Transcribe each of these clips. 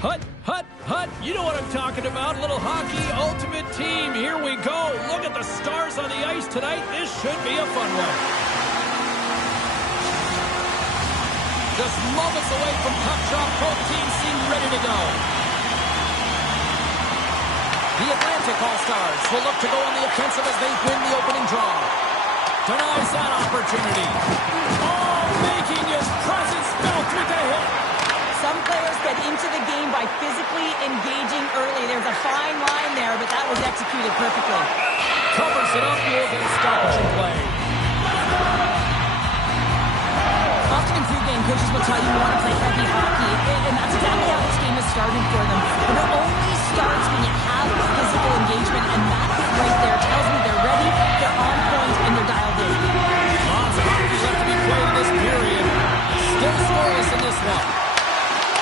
Hut, hut, hut. You know what I'm talking about. Little hockey ultimate team. Here we go. Look at the stars on the ice tonight. This should be a fun one. Just moments away from puck drop. Both teams seem ready to go. The Atlantic All-Stars will look to go on the offensive as they win the opening draw. Denies that opportunity. Oh, making his presence felt with the hit. Some players get into the game by physically engaging early. There's a fine line there, but that was executed perfectly. Covers it up, will get a stoppage in play. Often in pregame, coaches will tell you want to play heavy hockey, and that's exactly how this game is starting for them. But it only starts when you have physical engagement, and that hit right there tells me they're ready, they're on point, and they're dialed in. Lots of hockey left to be played in this period. Still scoreless in this one.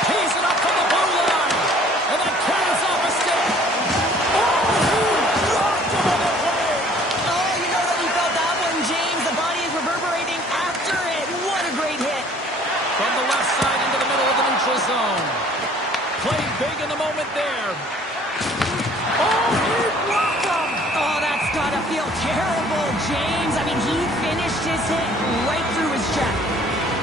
Tees it up from the blue line, and then carries off a stick. Oh, he rocked him on the play. Oh, you know that he felt that one, James. The body is reverberating after it. What a great hit. From the left side into the middle of the neutral zone. Played big in the moment there. Oh, he blocked him. Oh, that's got to feel terrible, James. I mean, he finished his hit right through his check.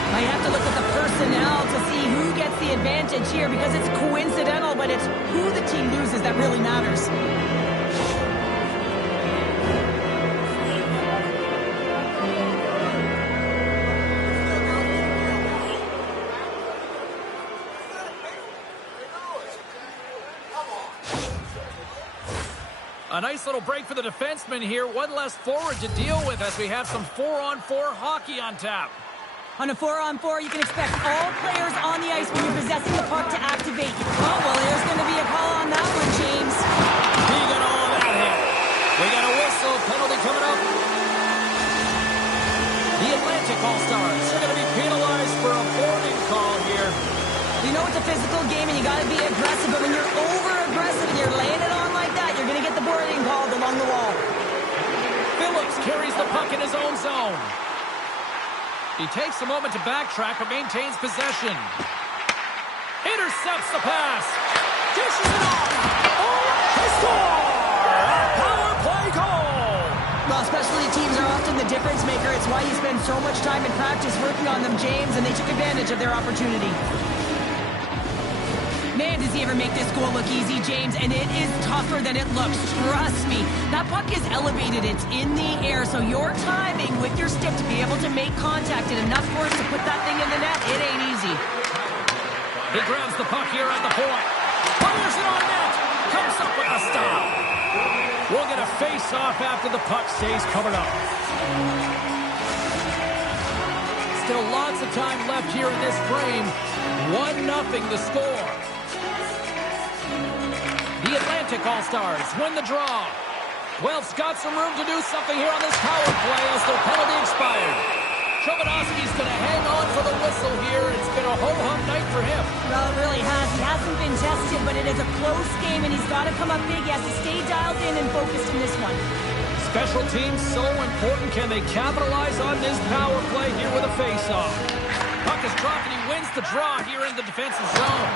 I have to look at the personnel to see who gets the advantage here because it's coincidental, but it's who the team loses that really matters. A nice little break for the defenseman here. One less forward to deal with as we have some 4-on-4 hockey on tap. On a 4-on-4, you can expect all players on the ice when you're possessing the puck to activate. Oh, well, there's going to be a call on that one, James. He got all that hit. We got a whistle. Penalty coming up. The Atlantic All-Stars are going to be penalized for a boarding call here. You know it's a physical game and you got to be aggressive, but when you're over-aggressive and you're laying it on like that, you're going to get the boarding called along the wall. Phillips carries the puck in his own zone. He takes a moment to backtrack but maintains possession. Intercepts the pass. Dishes it off. Oh, they score! A power play goal! Well, specialty teams are often the difference maker. It's why you spend so much time in practice working on them, James, and they took advantage of their opportunity. Man, does he ever make this goal look easy, James, and it is tougher than it looks. Trust me. That puck is elevated. It's in the air, so your timing with your stick to be able to make contact and enough force to put that thing in the net, it ain't easy. He grabs the puck here at the point. Fires it on net. Comes up with a stop. We'll get a face-off after the puck stays covered up. Still lots of time left here in this frame. 1-0 the score. The Atlantic All-Stars win the draw. Guelph's got some room to do something here on this power play as their penalty expired. Trubadowski's going to hang on for the whistle here. It's been a ho-hum night for him. Well, it really has. He hasn't been tested, but it is a close game, and he's got to come up big. He has to stay dialed in and focused in this one. Special teams so important. Can they capitalize on this power play here with a face-off? Puck is dropped, and he wins the draw here in the defensive zone.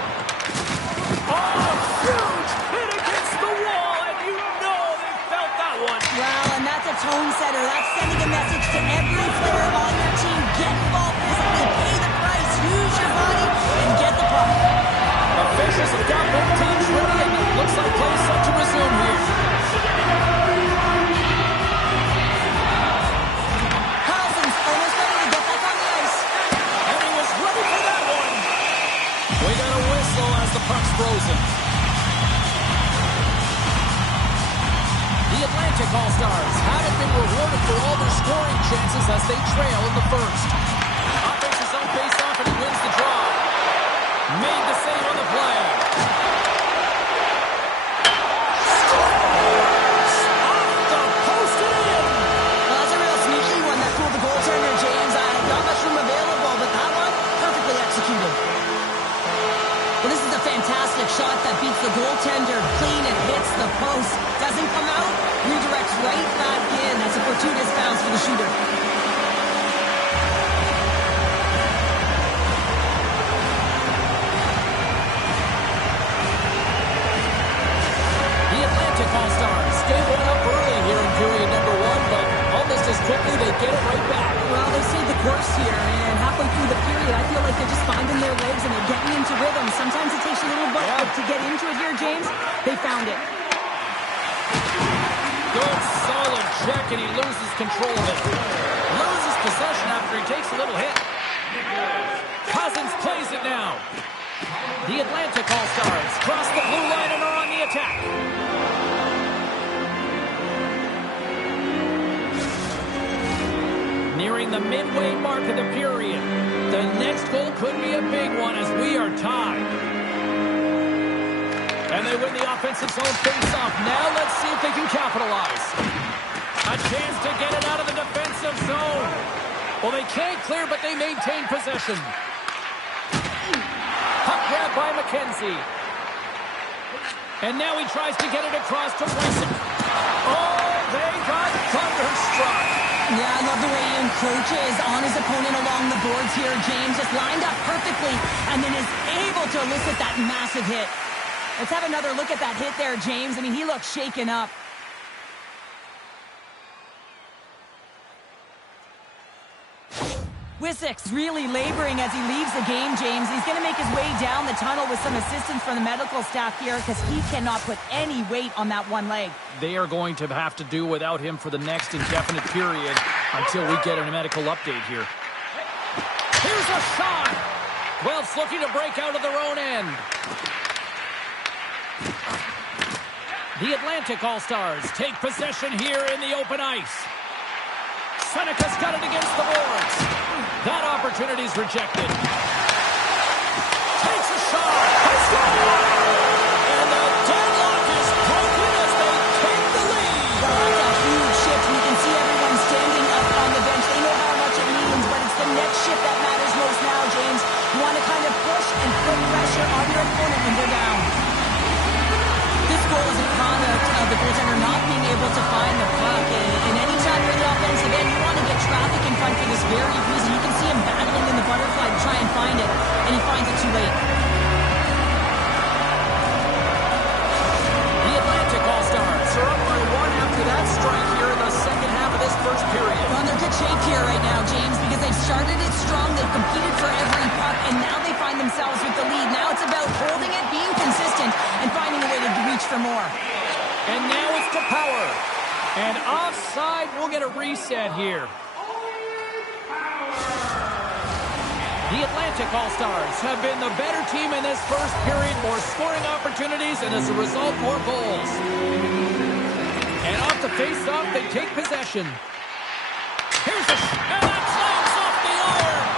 Oh, huge hit against the wall, and you know they felt that one. Well, and that's a tone setter. That's sending a message to every player on your team. Get involved physically, pay the price, use your body, and get the puck. Officials have got both teams ready, and it looks like play is set to resume here. Carlson's almost ready to get back on the ice. And he was ready for that one. We got a whistle as the puck's frozen. The Atlantic All-Stars haven't been rewarded for all their scoring chances as they trail in the first. Offense his own face-off, and he wins the draw. Made the save on the play. Scores! Off the post and in! Well, that's a real sneaky one that fooled the goaltender, James. Not much room available, but that one, perfectly executed. Well, this is a fantastic shot that beats the goaltender clean and hits the post. Doesn't come out, redirects right back in. That's a fortuitous bounce for the shooter. course here, and halfway through the period, I feel like they're just finding their legs and they're getting into rhythm. Sometimes it takes a little bit to get into it here, James. They found it. Good, solid check, and he loses control of it. Loses possession after he takes a little hit. Cousins plays it now. The Atlantic All-Stars cross the blue line and are on the attack. Nearing the midway mark of the period. The next goal could be a big one as we are tied. And they win the offensive zone face-off. Now let's see if they can capitalize. A chance to get it out of the defensive zone. Well, they can't clear, but they maintain possession. Puck grab by McKenzie. And now he tries to get it across to Wilson. Oh, they got thunderstruck. Yeah, I love the way he encroaches on his opponent along the boards here, James. Just lined up perfectly and then is able to elicit that massive hit. Let's have another look at that hit there, James. I mean, he looks shaken up. Wissik's really laboring as he leaves the game, James. He's going to make his way down the tunnel with some assistance from the medical staff here because he cannot put any weight on that one leg. They are going to have to do without him for the next indefinite period until we get a medical update here. Here's a shot. Guelph's looking to break out of their own end. The Atlantic All-Stars take possession here in the open ice. Seneca's got it against the boards. That opportunity's rejected. Takes a shot. They score! And the deadlock is broken as they take the lead. Well, that's a huge shift. We can see everyone standing up on the bench. They know how much it means, but it's the next shift that matters most now, James. You want to kind of push and put pressure on your opponent when they're down. This goal is a product of the goaltender not being able to find the puck. And anytime you're in the offensive end, you want to get traffic in front for this very reason. You can see him battling in the butterfly to try and find it, and he finds it too late. The Atlantic All-Stars are up by one after that strike here in the second half of this first period. Well, they're good shape here right now, James, because they've started it strong. They've competed for every puck, and now they find themselves with the lead. Now it's about holding it, being consistent, and finding a way to reach for more. And now it's to Power. And offside, we'll get a reset here. The Atlantic All-Stars have been the better team in this first period. More scoring opportunities, and as a result, more goals. And off the face-off, they take possession. Here's the... and that slams off the iron!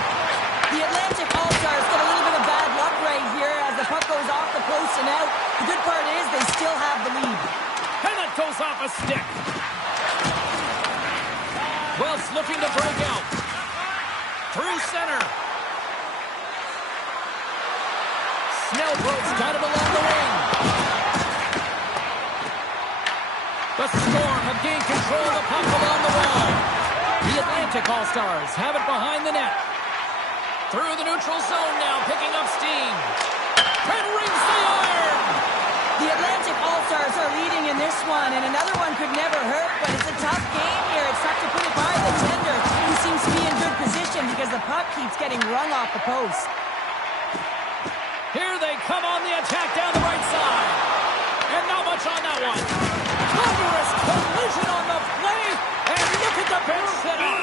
The Atlantic All-Stars get a little bit of bad luck right here as the puck goes off the post and out. The good part is they still have the lead. And that goes off a stick. Wells looking to break out. Through center. Snellgrove's got it along the wing. The Storm have gained control of the puck along the wall. The Atlantic All-Stars have it behind the net. Through the neutral zone now, picking up steam. And rings the iron! The Atlantic All-Stars are leading in this one, and another one could never hurt, but it's a tough game here. It's tough to put it by the tender, who seems to be in good position because the puck keeps getting rung off the post. Here they come on the attack down the right side. And not much on that one. Thunderous collision on the play, and look at the bench setup.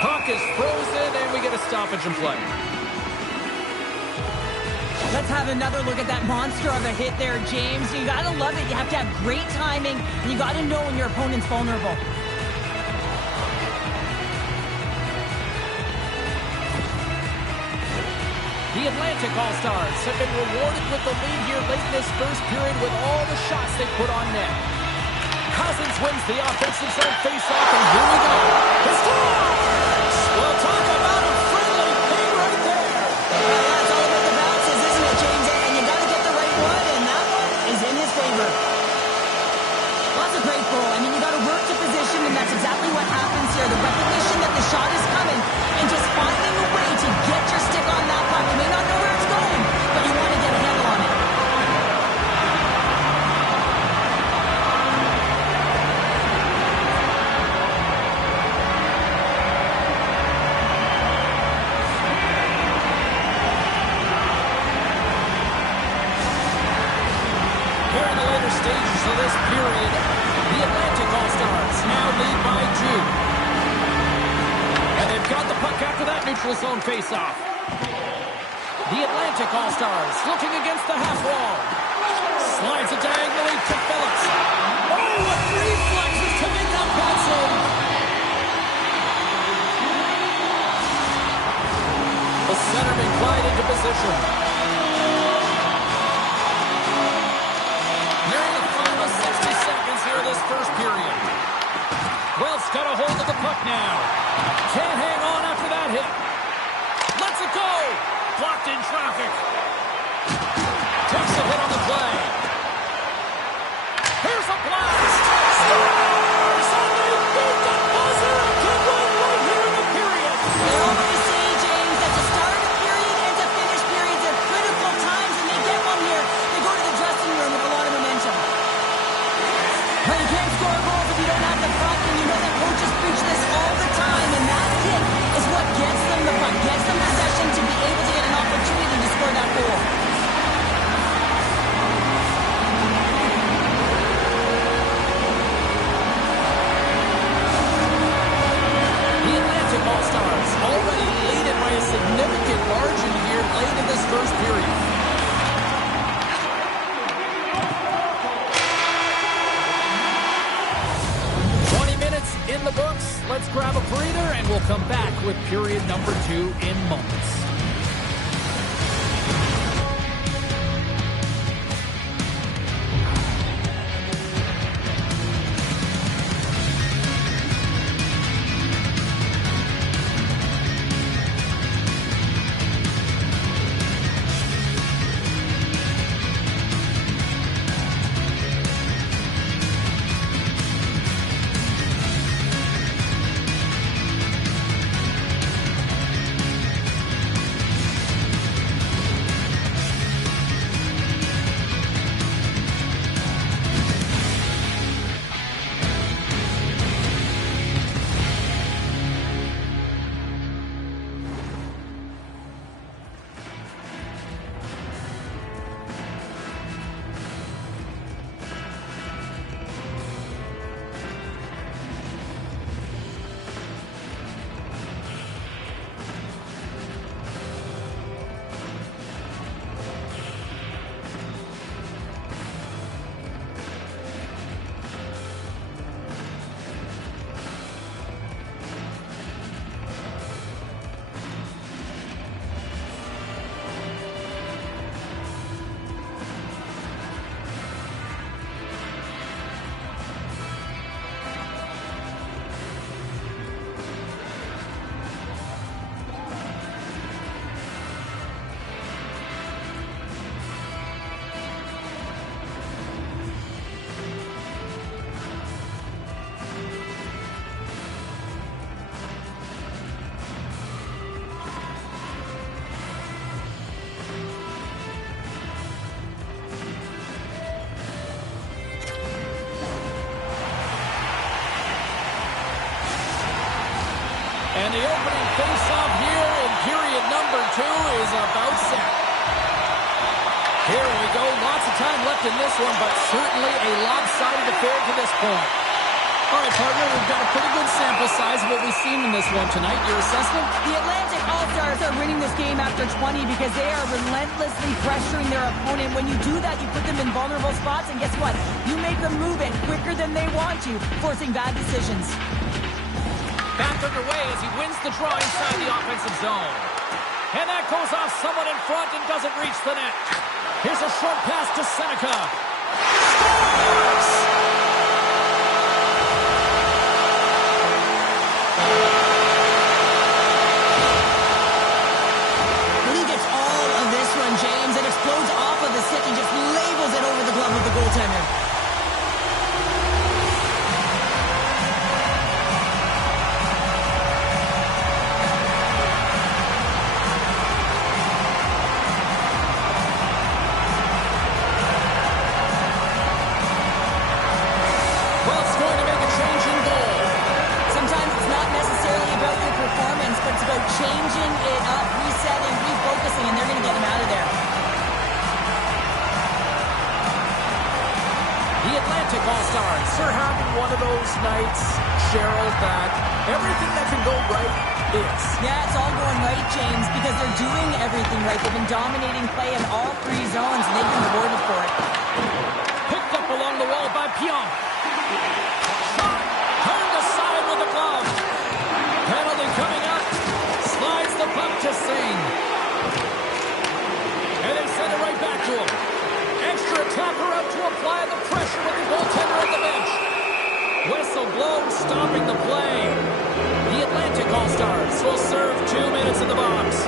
Puck is frozen, and we get a stoppage in play. Let's have another look at that monster of a hit there, James. You gotta love it. You have to have great timing, and you gotta know when your opponent's vulnerable. The Atlantic All-Stars have been rewarded with the lead here late in this first period with all the shots they put on net. Cousins wins the offensive zone face-off, and here we go. He scores! Well, talk about a friendly ping right there. It's all about the bounces, isn't it, James? And you gotta get the right one, and that one is in his favor. Well, that's a great goal. I mean, you gotta work to position, and that's exactly what happens here. The recognition that the shot is coming, and just finding a way to get your stick on that puck. You may not know where it's going, but you want to get a handle on it. stages of this period. The Atlantic All-Stars now lead by 2. And they've got the puck after that neutral zone face-off. The Atlantic All-Stars looking against the half wall. Slides it diagonally to Phillips. Oh, what reflexes to make that passing. The centerman glide into position. Nearing the final 60 seconds here of this first period. Guelph's got a hold of the puck now. Can't hang on after that hit. Lets it go. Blocked in traffic. Takes a hit on the play. Here's a blast. Stars! And they beat the buzzer to win right here in the period. They always say, James, that to start a period and to finish periods at critical times, and they get one here. They go to the dressing room with a lot of momentum. But you can't score goals if you don't have the puck, and you know that coaches preach this all the time, and that hit is what gets them the puck, gets them possession to be able to get an opportunity to score that goal. The Atlantic All-Stars already leading by a significant margin here late in this first period. In the books, let's grab a breather and we'll come back with period number 2 in moments. And the opening face-off here in period number 2 is about set. Here we go. Lots of time left in this one, but certainly a lopsided affair to this point. All right, partner, we've got a pretty good sample size of what we've seen in this one tonight. Your assessment? The Atlantic All-Stars are winning this game after 20 because they are relentlessly pressuring their opponent. When you do that, you put them in vulnerable spots, and guess what? You make them move it quicker than they want to, forcing bad decisions. Back underway as he wins the draw inside the offensive zone. And that goes off someone in front and doesn't reach the net. Here's a short pass to Seneca. Scores! When he gets all of this one, James, it explodes off of the stick and just labels it over the glove of the goaltender. Changing it up, resetting, refocusing, and they're going to get him out of there. Atlantic All-Stars. They're having one of those nights, Cheryl, that everything that can go right is. Yeah, it's all going right, James, because they're doing everything right. They've been dominating play in all three zones, and they've been rewarded for it. Picked up along the wall by Pionk. Shot. Turned aside with the glove. Penalty coming up. Slides the puck to Singh. And they send it right back to him. Extra attacker out to apply the pressure with the goaltender at the bench. Whistle blown, stopping the play. The Atlantic All-Stars will serve 2 minutes in the box.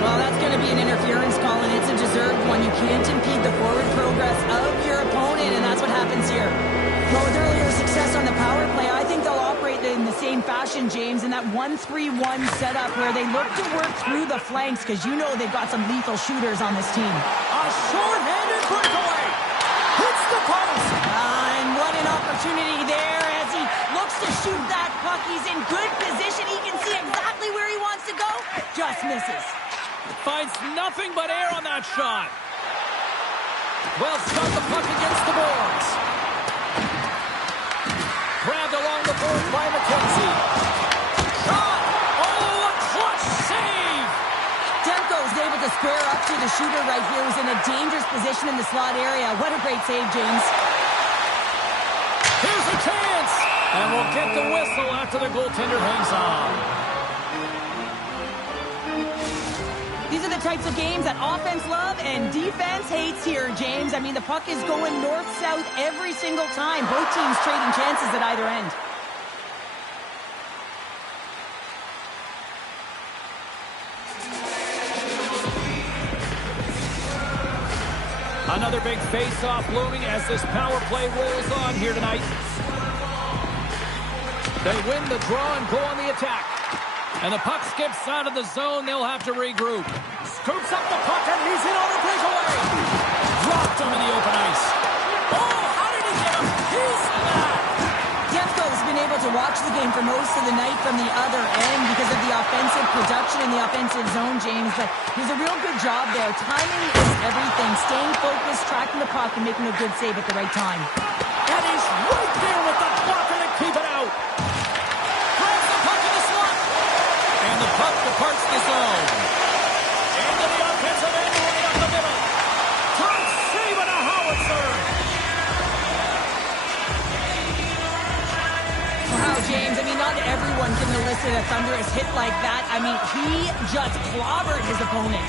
Well, that's going to be an interference call, and it's a deserved one. You can't impede the forward progress of your opponent, and that's what happens here. Well, with earlier success on the power play, I think they'll operate in the same fashion, James, in that 1-3-1 setup where they look to work through the flanks because you know they've got some lethal shooters on this team. A short-handed breakaway. Hits the post. And what an opportunity there as he looks to shoot that puck. He's in good position. He can see exactly where he wants to go. Just misses. Finds nothing but air on that shot. Well, shot the puck against the boards. Grabbed along the board by McKenzie. Shot! Oh, a clutch save! Demko is able to square up to the shooter right here, who's in a dangerous position in the slot area. What a great save, James. Here's a chance! And we'll get the whistle after the goaltender hangs on. These are the types of games that offense love and defense hates here, James. I mean, the puck is going north-south every single time. Both teams trading chances at either end. Another big face-off looming as this power play rolls on here tonight. They win the draw and go on the attack. And the puck skips out of the zone. They'll have to regroup. Scoops up the puck and he's in on a breakaway. Dropped him in the open ice. Oh, how did he get a piece of that? Demko's been able to watch the game for most of the night from the other end because of the offensive production in the offensive zone, James. But he's a real good job there. Timing is everything. Staying focused, tracking the puck, and making a good save at the right time. And he's right there with the blocker to keep it out. Grabs the puck in the slot. And the puck departs the zone. Into the offensive end right up the middle. Top save and a howitzer. Wow, James, I mean, not everyone can elicit a thunderous hit like that. I mean, he just clobbered his opponent.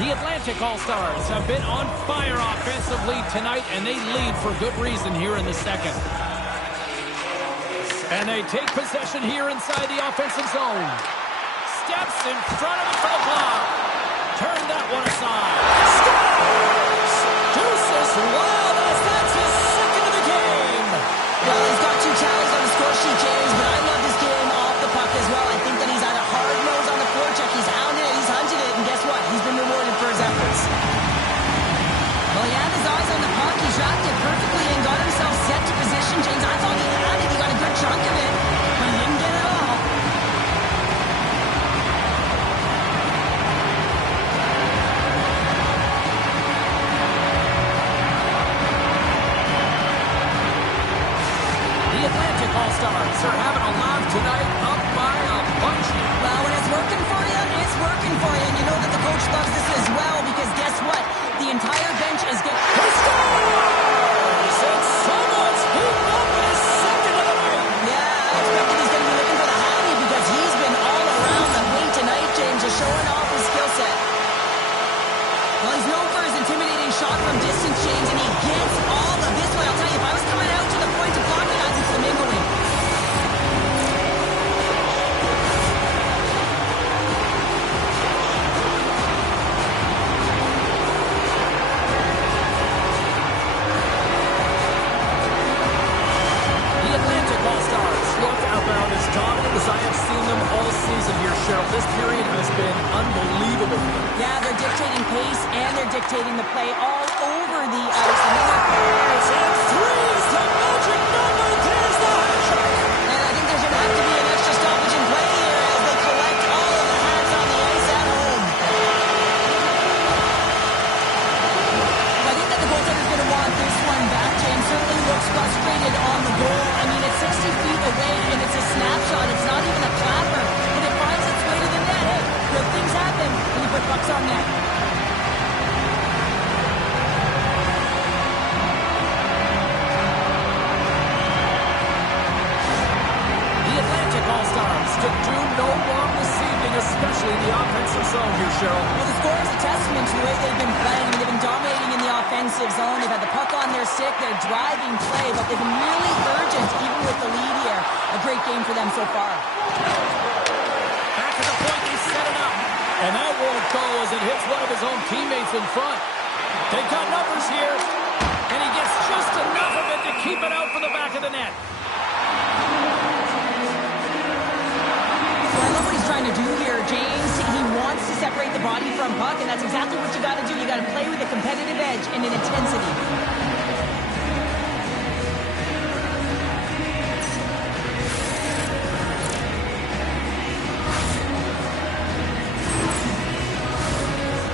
The Atlantic All-Stars have been on fire offensively tonight, and they lead for good reason here in the second. And they take possession here inside the offensive zone. Steps in front of it for the block. Turn that one aside. Scores! Deuces wild as that's his second of the game. Well, he's got 2 tallies on the score sheet, James, but I love this game off the puck as well. I think that he's had a hard nose on the forecheck. He's hounded it, he's hunted it, and guess what? He's been rewarded for his efforts. Well, he had his eyes on the puck. He tracked it perfectly and got himself set to position, James. I thought he had it. He got a good chunk of it, but he didn't get it all. The Atlantic All-Stars are having a laugh tonight, up by a bunch. Well, when it's working for you, it's working for you. And you know that the coach loves this as well because guess what? The entire bench is getting... He scores! And someone's heating up his second of the night. Yeah, I expected he's going to be looking for the Hattie because he's been all around the paint tonight, James, just showing off his skill set. Well, he's known for his intimidating shot from distance, James, and he gets all of this one. I'll tell you, if I was coming out to the point to block it, I'd be flamingoing. The Atlantic All-Stars look about as dominant as I have seen them all season here, Cheryl. This period has been unbelievable. Yeah, they're dictating pace and they're dictating the play all over the ice. And threes, the magic number. There's the hat trick. And I Puck's on net. The Atlantic All-Stars could do no wrong this evening, especially in the offensive zone here, Cheryl. Well, the score is a testament to the way they've been playing. They've been dominating in the offensive zone. They've had the puck on their stick. They're driving play, but they've been really urgent, even with the lead here. A great game for them so far. Back to the point, they set it up. And that won't go as it hits one of his own teammates in front. They've got numbers here, and he gets just enough of it to keep it out for the back of the net. Well, I love what he's trying to do here, James. He wants to separate the body from puck, and that's exactly what you got to do. You got to play with a competitive edge and an intensity.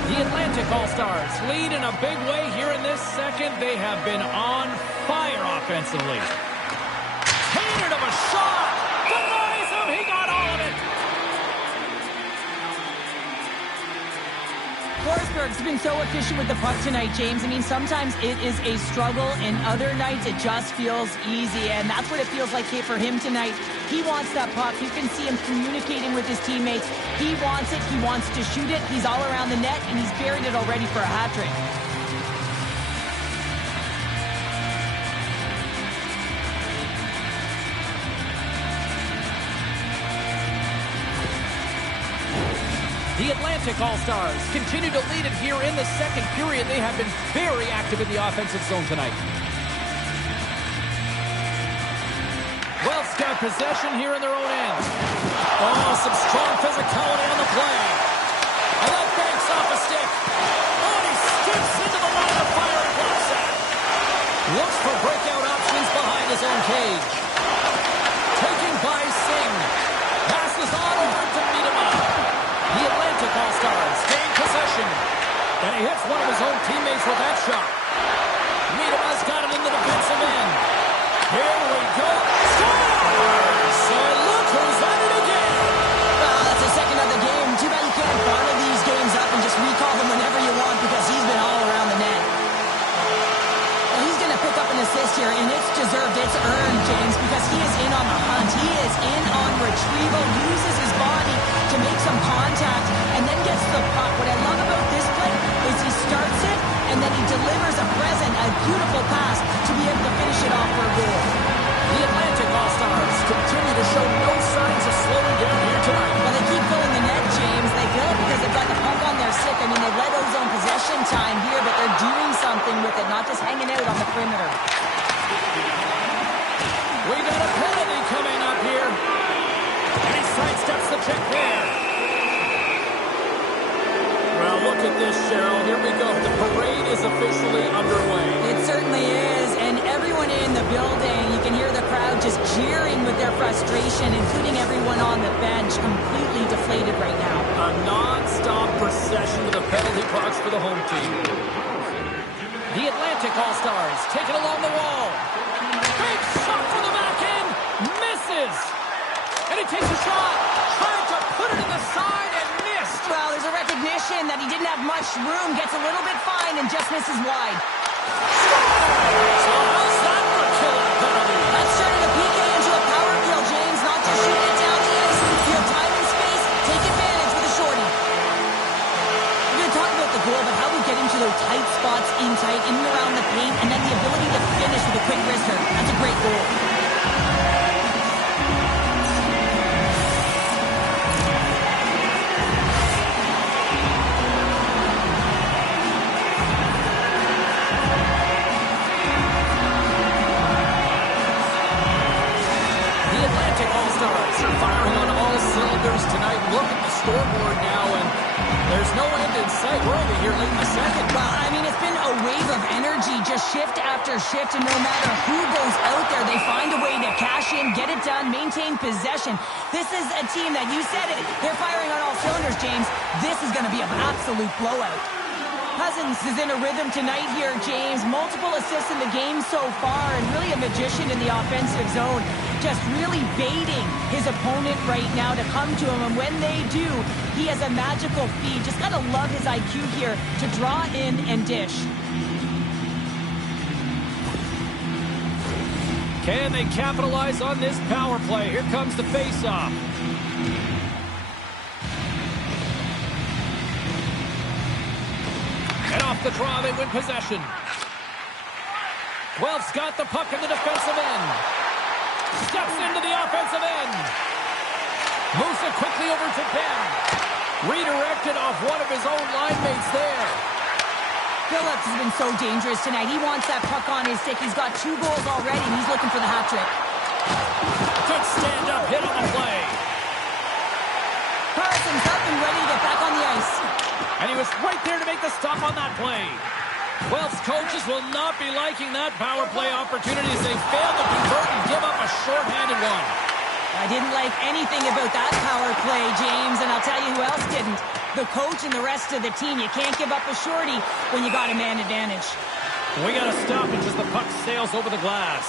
The Atlantic All-Stars lead in a big way here in this second. They have been on fire offensively. Hated of a shot! Denies him! He got all of it! Forsberg's been so efficient with the puck tonight, James. I mean, sometimes it is a struggle, and other nights it just feels easy, and that's what it feels like here for him tonight. He wants that puck. You can see him communicating with his teammates. He wants it. He wants to shoot it. He's all around the net, and he's buried it already for a hat trick. The Atlantic All-Stars continue to lead it here in the second period. They have been very active in the offensive zone tonight. Wells got possession here in their own end. Oh, some strong physicality on the play. And that banks off a stick. Oh, and he skips into the line of fire and blocks that. Looks for breakout options behind his own cage. Taking by Singh. Passes on over to Miedema. The Atlantic All-Stars gain possession. And he hits one of his own teammates with that shot. Miedema's got it in the defensive end. Here we go. Scores! And look who's at it again. Well, that's the second of the game. Too bad you can't bottle these games up and just recall them whenever you want because he's been all around the net. Well, he's going to pick up an assist here, and it's deserved. It's earned, James, because he is in on the hunt. He is in on retrieval, uses his body to make some contact, and then gets the puck. What I love about this play is he starts it, and then he delivers a present, a beautiful pass to be able to finish it off for a goal. The Atlantic All-Stars continue to show no signs of slowing down here tonight. Well, they keep filling the net, James. They fill it because they've got the puck on their stick. I mean, they've let ozone possession time here, but they're doing something with it, not just hanging out on the perimeter. We got a penalty coming up here. And he sidesteps the check there. Well, look at this, Cheryl. Here we go. The parade is officially underway. It certainly is, and everyone in the building, you can hear the crowd just jeering with their frustration, including everyone on the bench, completely deflated right now. A non-stop procession to the penalty box for the home team. The Atlantic All-Stars take it along the wall. Big shot for the back end. Misses. And he takes a shot. Trying to put it in the side and missed. Well, there's a recognition that he didn't have much room, gets a little bit fine, and just misses wide. So how's that for killing a penalty? That's turning a PK into a power kill, James, not just shooting it down the ice. If you have time and space, take advantage with a shorty. We're going to talk about the goal, but how we get into those tight spots in and around the paint, and then the ability to finish with a quick wrister. That's a great goal. All-Stars are firing on all cylinders tonight. Look at the scoreboard now, and there's no end in sight. We're only here late in the second. Well, I mean, it's been a wave of energy, just shift after shift, and no matter who goes out there, they find a way to cash in, get it done, maintain possession. This is a team that, you said it, they're firing on all cylinders, James. This is going to be an absolute blowout. Cousins is in a rhythm tonight here, James. Multiple assists in the game so far, and really a magician in the offensive zone. Just really baiting his opponent right now to come to him, and when they do, he has a magical feed. Just gotta love his IQ here to draw in and dish. Can they capitalize on this power play? Here comes the face-off. And off the draw, they win possession. Guelph's got the puck in the defensive end. Steps into the offensive end. Moves it quickly over to Ben. Redirected off one of his own line mates there. Phillips has been so dangerous tonight. He wants that puck on his stick. He's got 2 goals already, and he's looking for the hat trick. Good stand-up hit on the play. Carson's up and ready to get back on the ice. And he was right there to make the stop on that play. Guelph's coaches will not be liking that power play opportunity as they fail to convert and give up a short-handed one. I didn't like anything about that power play, James, and I'll tell you who else didn't. The coach and the rest of the team. You can't give up a shorty when you got a man advantage. We got to stop it as the puck sails over the glass.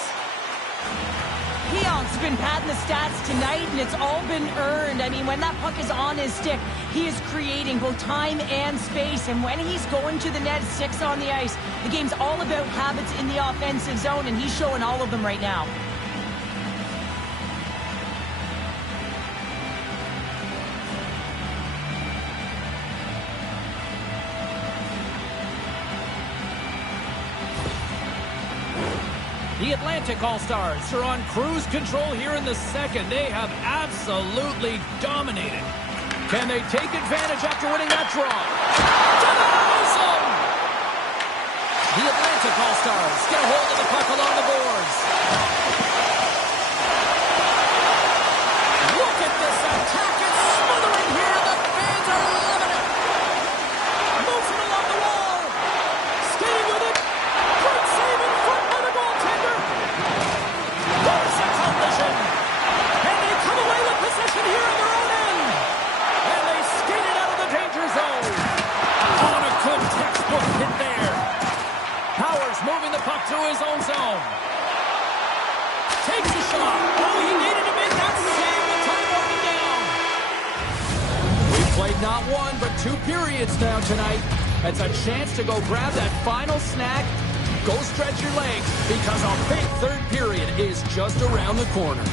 Keogh's been padding the stats tonight, and it's all been earned. I mean, when that puck is on his stick, he is creating both time and space. And when he's going to the net, 6 on the ice, the game's all about habits in the offensive zone, and he's showing all of them right now. The Atlantic All-Stars are on cruise control here in the second. They have absolutely dominated. Can they take advantage after winning that draw? The Atlantic All-Stars get a hold of the puck along the boards. Look at this attack. It's smothering here. The fans are loving it. Moves it along the wall. Skating with it. Great save in front by the goaltender. Force a collision. And they come away with possession here in their own end. And they skate it out of the danger zone. On a good textbook hit there. Powers moving the puck through his own zone. Takes a shot. Oh, he needed to make that save with time running down. We've played not 1, but 2 periods now tonight. It's a chance to go grab that final snack. Go stretch your legs because a big third period is just around the corner.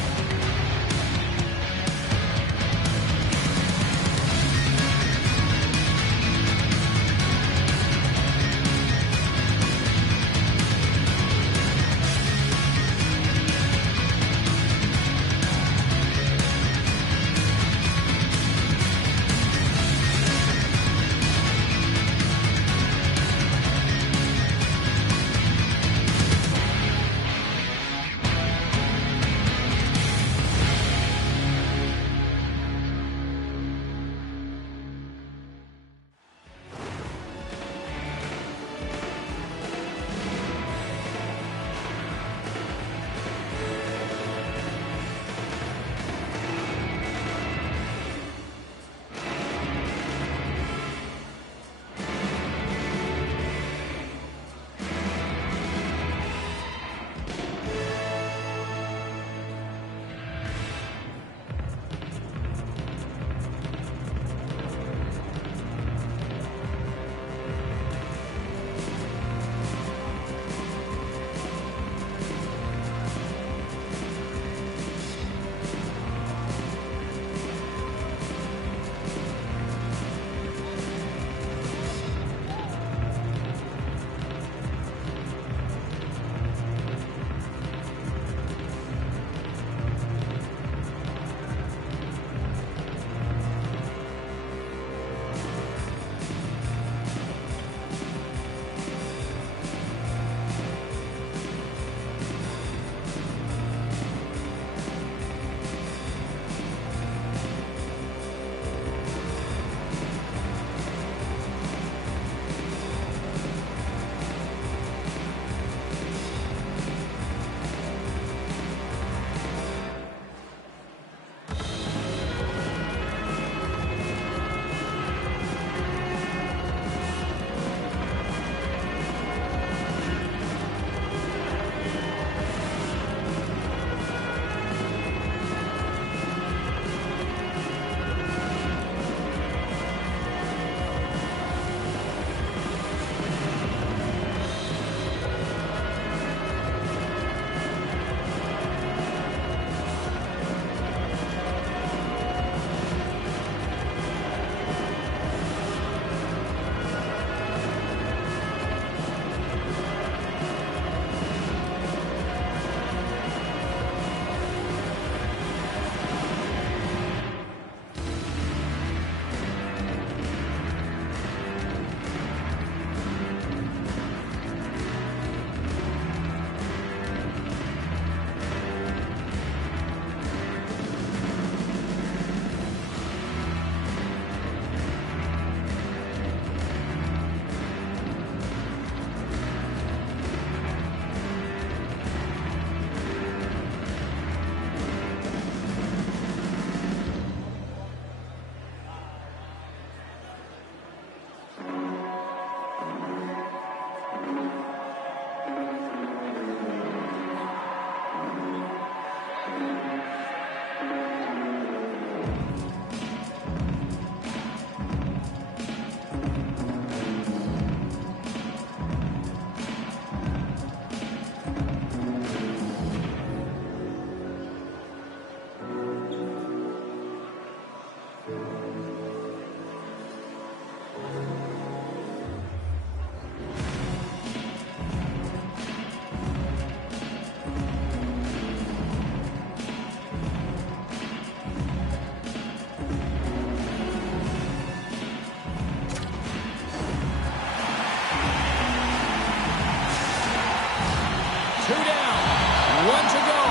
One to go.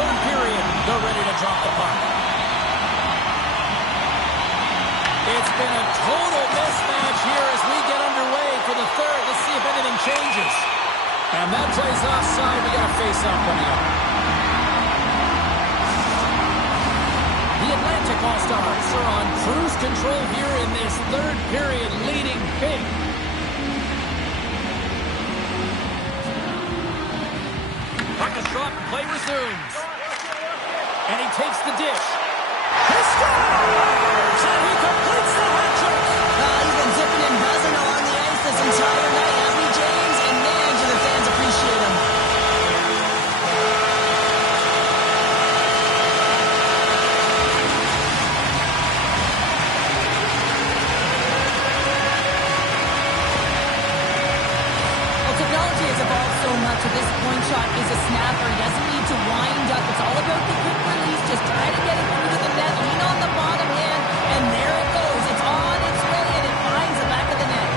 Third period. They're ready to drop the puck. It's been a total mismatch here as we get underway for the third. Let's see if anything changes. And that plays offside. We got a face-off coming up. The Atlantic All-Stars are on cruise control here in this third period, leading big. Puck is dropped, play resumes. And he takes the dish. He scores! And he completes the hat trick! He's been zipping and buzzing along the ice this entire night, hasn't he, James? And man, do the fans appreciate him. Well, technology has evolved so much that this point shot is a snapper. He doesn't need to wind up. It's all about the quick release. Just try to get it through to the net. Lean on the bottom hand, and there it goes. It's on its way, and it finds the back of the net.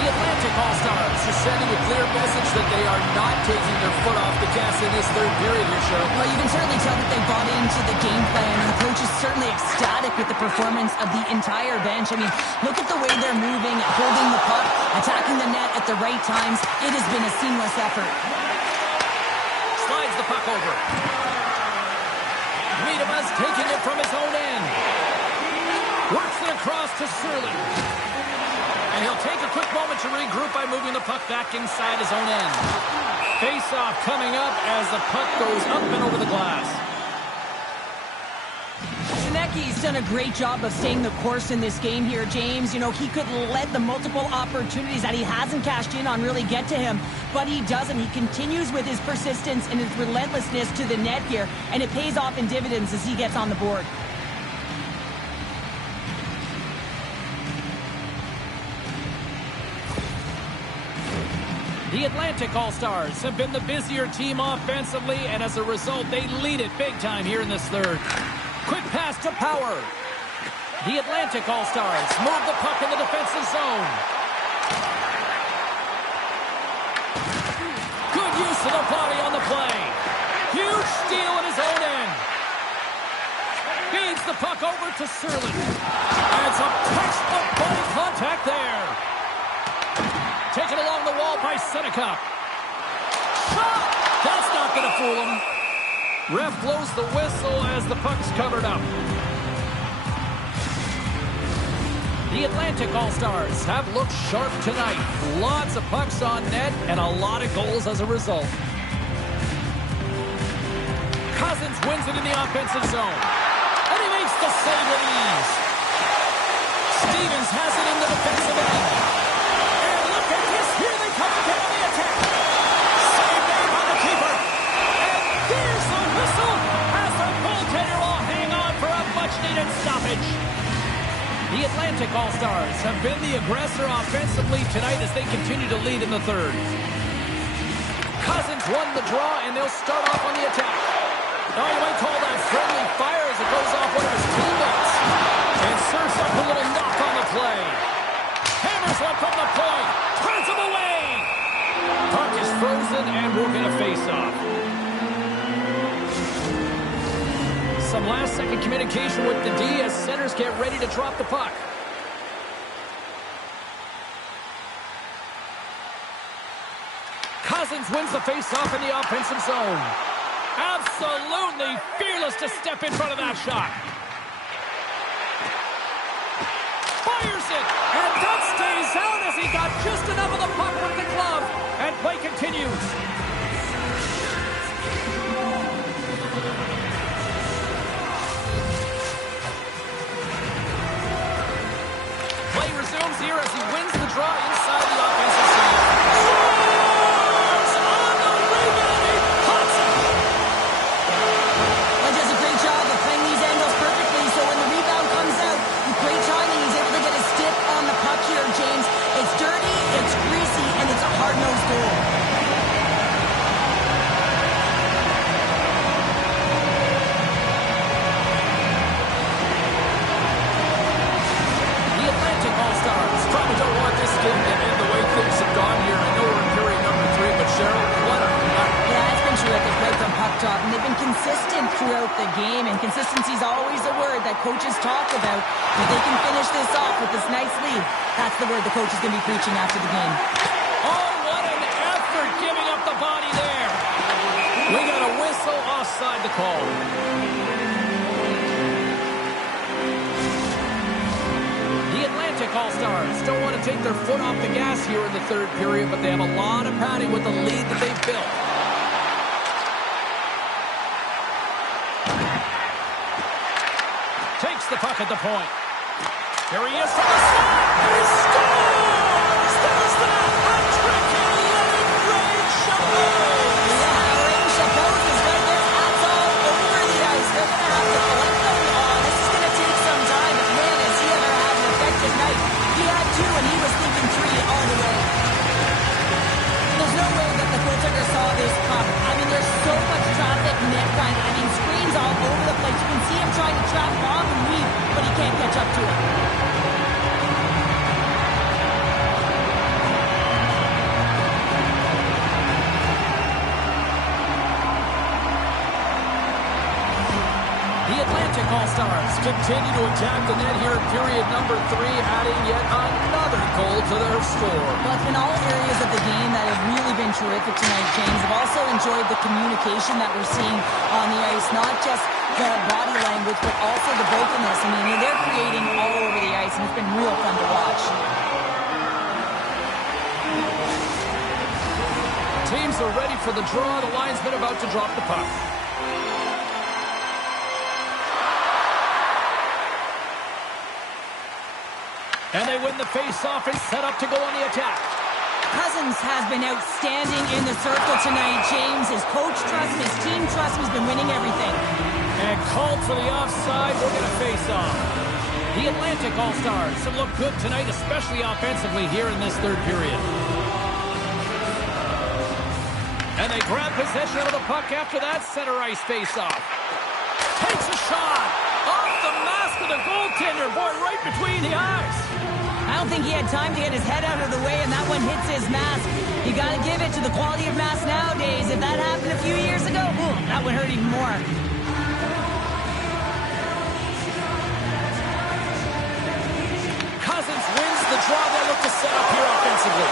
The Atlantic All-Stars are sending a clear message that they are not taking their foot off the gas in this third period here, Cheryl. Well, you can certainly tell that they bought into the game plan, and the coach is certainly ecstatic with the performance of the entire bench. I mean, look at the way they're moving, holding the puck, attacking the net at the right times. It has been a seamless effort. Slides the puck over. Wiedema's taking it from his own end. Works it across to Surly. And he'll take a quick moment to regroup by moving the puck back inside his own end. Face-off coming up as the puck goes up and over the glass. Zanecki's done a great job of staying the course in this game here, James. You know, he could let the multiple opportunities that he hasn't cashed in on really get to him, but he doesn't. He continues with his persistence and his relentlessness to the net here, and it pays off in dividends as he gets on the board. The Atlantic All-Stars have been the busier team offensively, and as a result, they lead it big time here in this third. Quick pass to Power. The Atlantic All-Stars move the puck in the defensive zone. Good use of the body on the play. Huge steal at his own end. Feeds the puck over to Surly. And some textbook body contact there. Taken along the wall by Seneca. Shot! That's not going to fool him. Ref blows the whistle as the puck's covered up. The Atlantic All-Stars have looked sharp tonight. Lots of pucks on net and a lot of goals as a result. Cousins wins it in the offensive zone. And he makes the save with ease. Stevens has it in the defensive end. Here they come again on the attack. Save made by the keeper. And there's the whistle as the goaltender will hang on for a much-needed stoppage. The Atlantic All-Stars have been the aggressor offensively tonight as they continue to lead in the third. Cousins won the draw, and they'll start off on the attack. Now you might call that friendly fire as it goes off one of his teammates. And serves up a little knock on the play. Hammers one from the point. Turns him away. Puck is frozen, and we'll get a face-off. Some last-second communication with the D as centers get ready to drop the puck. Cousins wins the face-off in the offensive zone. Absolutely fearless to step in front of that shot. Fires it, and that stays out as he got just enough of the puck with the glove, and play continues. Play resumes here as he wins the draw inside the offensive zone. Scores on the rebounding Hudson. Well, does a great job of playing these angles perfectly, so when the rebound comes out, with great timing, he's able to get his stick on the puck here, James. It's dirty, it's greasy, throughout the game, and consistency is always a word that coaches talk about. If they can finish this off with this nice lead, that's the word the coach is going to be preaching after the game. Oh, what an effort giving up the body there. We got a whistle offside the call. The Atlantic All-Stars don't want to take their foot off the gas here in the third period, but they have a lot of padding with the lead that they've built. Takes the puck at the point. Here he is from the slot. He scores! There's that hat trick and Larry Gray Chapeau. Yeah, Ray Chapeau is right there. Hats all over the ice. They're going to have to collect them. This is going to take some time, but man, has he ever had an effective night. He had two, and he was thinking three all the way. There's no way that the goaltender saw this puck. I mean, there's so much traffic net front. I mean, screens all over the place. You can see him trying to trap Bob and weave, but he can't catch up to it. The Atlantic All-Stars continue to attack the net here in period number 3, adding yet another goal to their score. Well, it's been all areas of the game that have really been terrific tonight, James. I've also enjoyed the communication that we're seeing on the ice, not just the body language, but also the brokenness. I mean, they're creating all over the ice, and it's been real fun to watch. Teams are ready for the draw. The linesman about to drop the puck. And they win the face-off and set up to go on the attack. Cousins has been outstanding in the circle tonight, James. His coach trusts him, his team trusts him. He's been winning everything. And called for the offside. We're going to face off. The Atlantic All-Stars have looked good tonight, especially offensively here in this third period. And they grab possession of the puck after that center ice face-off. Takes a shot off the mask of the goaltender. Boy, right between the eyes. I don't think he had time to get his head out of the way, and that one hits his mask. You got to give it to the quality of mask nowadays. If that happened a few years ago, that would hurt even more. Cousins wins the draw. They look to set up here offensively.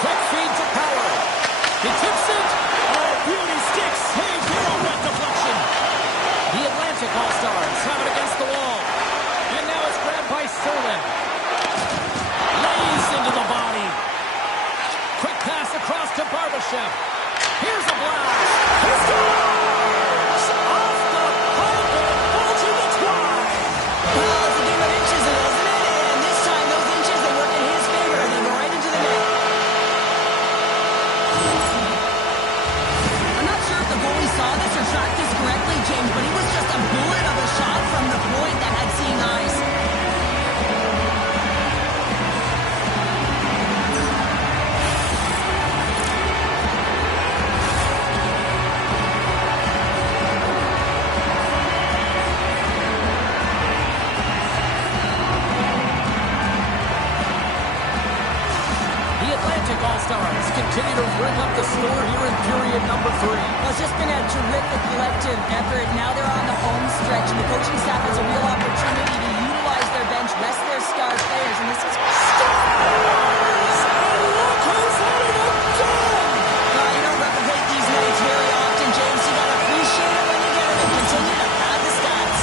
Quick feed to Power. He tips it. Oh, beauty stick save here on that deflection. The Atlantic All-Stars have it against the wall. And now it's grabbed by Sterling. Lays into the body. Quick pass across to Barbashev. Here's a blast. He scores! Off the pipe and bulging the twine. Well, it's a game of inches, isn't it? And this time, those inches, they work in his favor. They go right into the net. I'm not sure if the goalie saw this or tracked this correctly, James, but he was just a bullet of a shot from the point that had seeing eyes. All-Stars continue to rip up the score here in period number 3. Well, it's just been a terrific collective effort. Now they're on the home stretch, and the coaching staff has a real opportunity to utilize their bench, rest their star players, and this is... Stars! And look who's having a done! You don't replicate these nights very often, James. You gotta appreciate it when you get it and continue to pad the stats.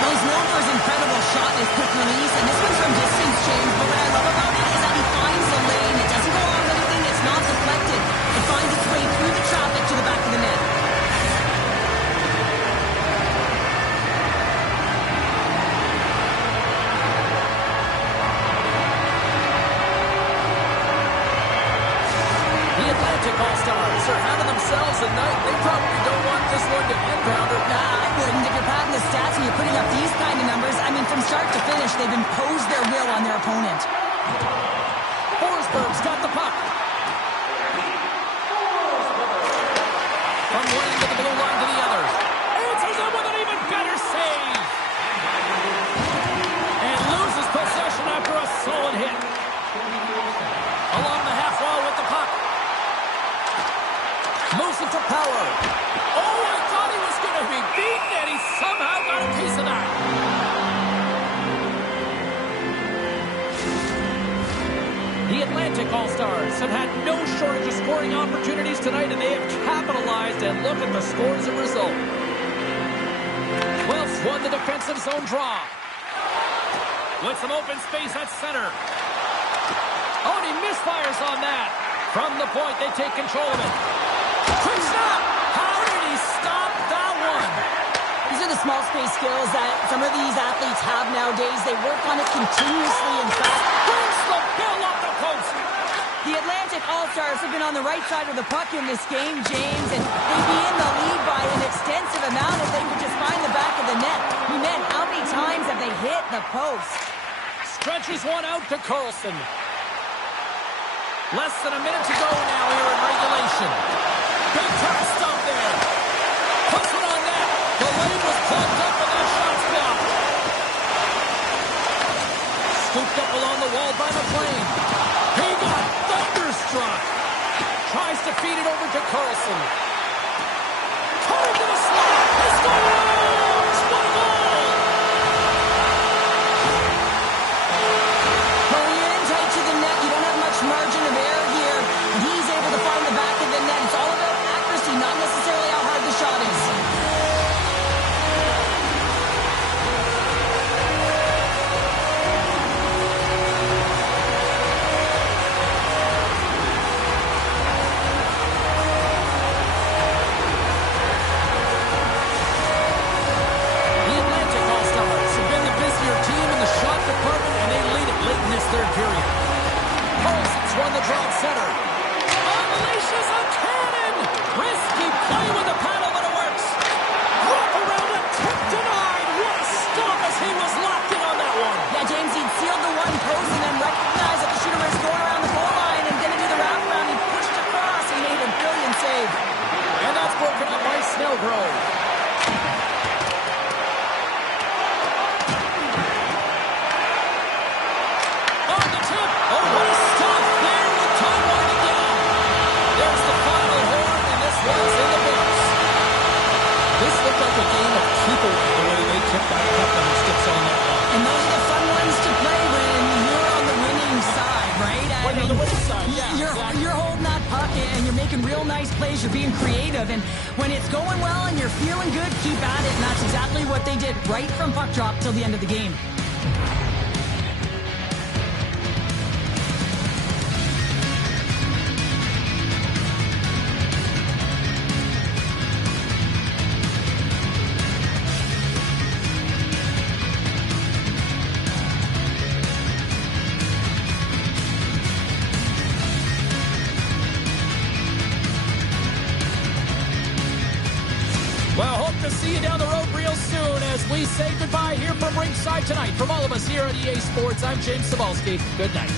Well, he's known for his incredible shot and his quick release, and this one's from distance, James, but what I love about it is that he finds the lane. It doesn't go off anything. It's not deflected. It finds its way through the traffic to the back of the net. The Atlantic All-Stars are having themselves a night. They probably don't want this one to end, Pounder. Nah, I wouldn't. If you're padding the stats and you're putting up these kind of numbers, I mean, from start to finish, they've imposed their will on their opponent. Forsberg's got the puck. From one end of the blue line to the other. Answers it with an even better save. And loses possession after a solid hit. Along the half wall with the puck. Moves it to Power. Oh, I thought he The Atlantic All-Stars have had no shortage of scoring opportunities tonight, and they have capitalized, and look at the score as a result. 12th won the defensive zone draw. With some open space at center. Oh, and he misfires on that. From the point, they take control of it. Quick stop! How did he stop that one? These are the small space skills that some of these athletes have nowadays. They work on it continuously and fast. Brings the bill off the post. The Atlantic All-Stars have been on the right side of the puck in this game, James, and they'd be in the lead by an extensive amount if they could just find the back of the net. Man, how many times have they hit the post? Stretches one out to Carlson. Less than a minute to go now here in regulation. Big time stop there. Puts it on net. The lane was plugged up and that shot's blocked. Scooped up along the wall by McLean. He got thunderstruck. Tries to feed it over to Carlson. Caught into the slot. He scores! What a goal! But when you're in tight to the net, you don't have much margin of error here. And he's able to find the back of the net. It's all about accuracy, not necessarily how hard the shot is. Third period. Carlson's won the draw center. Unleashes a cannon! Risky play with the paddle, but it works. Wrap around a tip denied. What a stop as he was locked in on that one. Yeah, James, he'd sealed the one post and then recognized that the shooter was going around the goal line and going to do the wraparound. He pushed across and made a brilliant save. And that's broken up by Snellgrove. And those are the fun ones to play when you're on the winning side, right? On the winning side, yeah. You're holding that puck and you're making real nice plays. You're being creative. And when it's going well and you're feeling good, keep at it. And that's exactly what they did right from puck drop till the end of the game. Well, hope to see you down the road real soon as we say goodbye here from ringside tonight. From all of us here at EA Sports, I'm James Cebulski. Good night.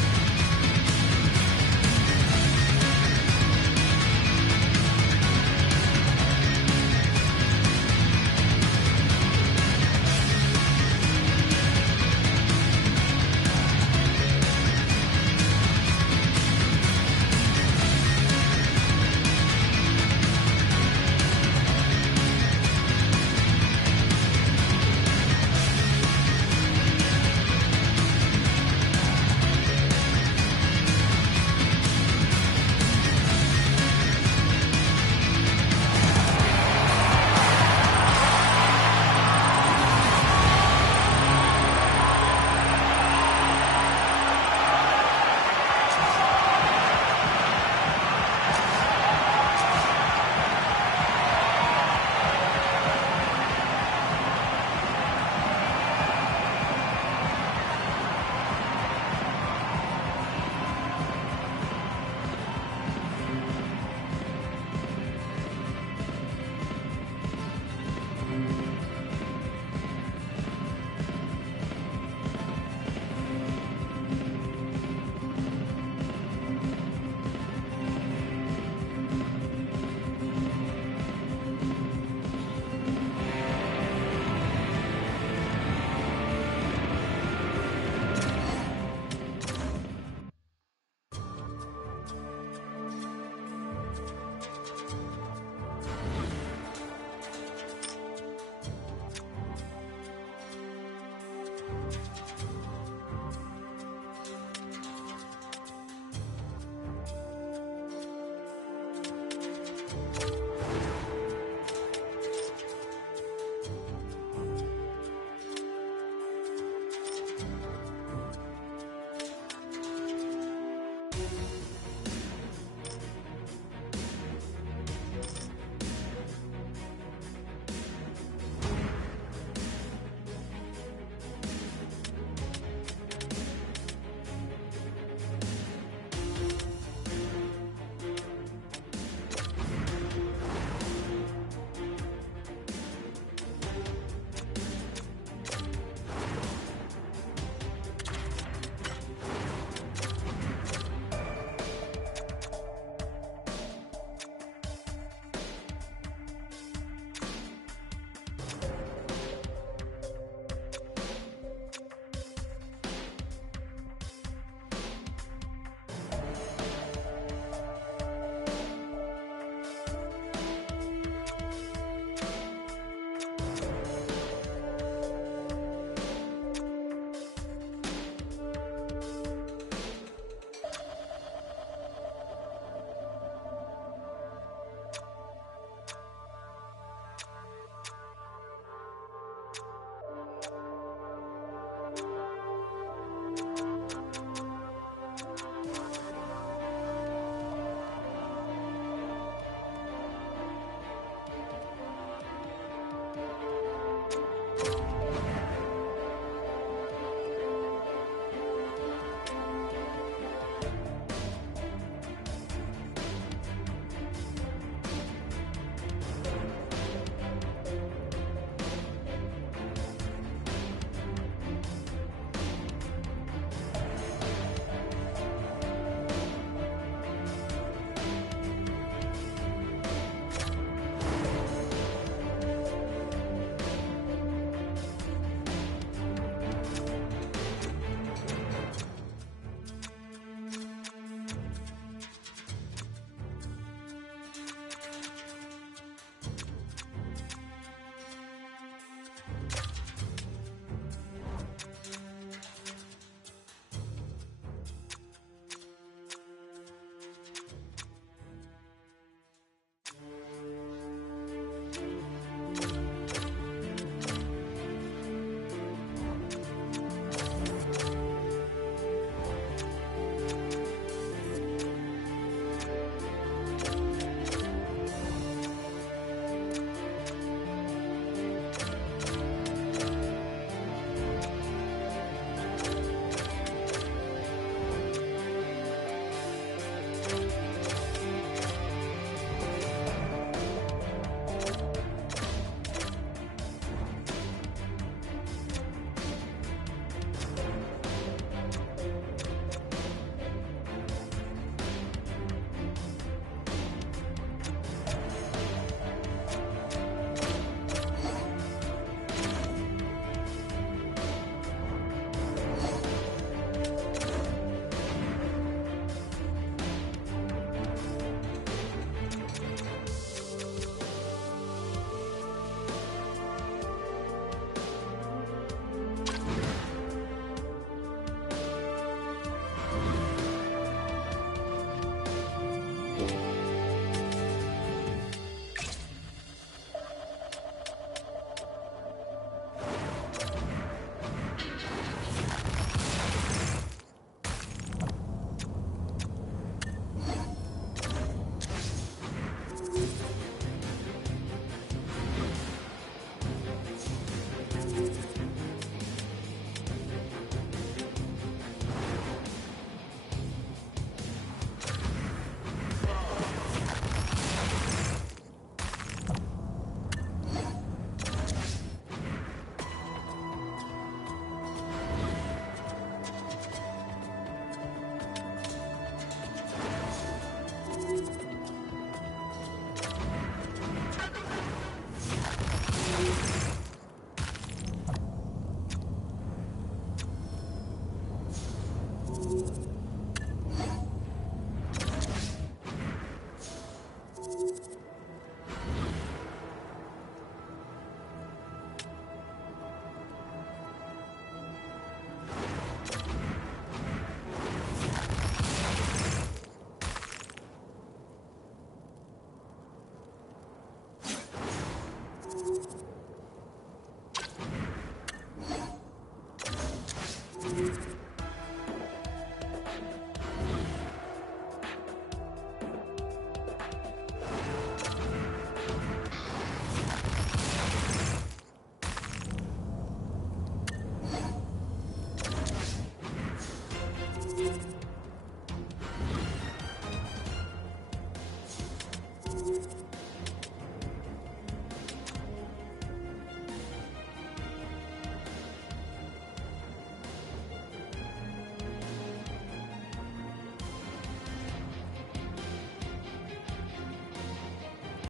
it.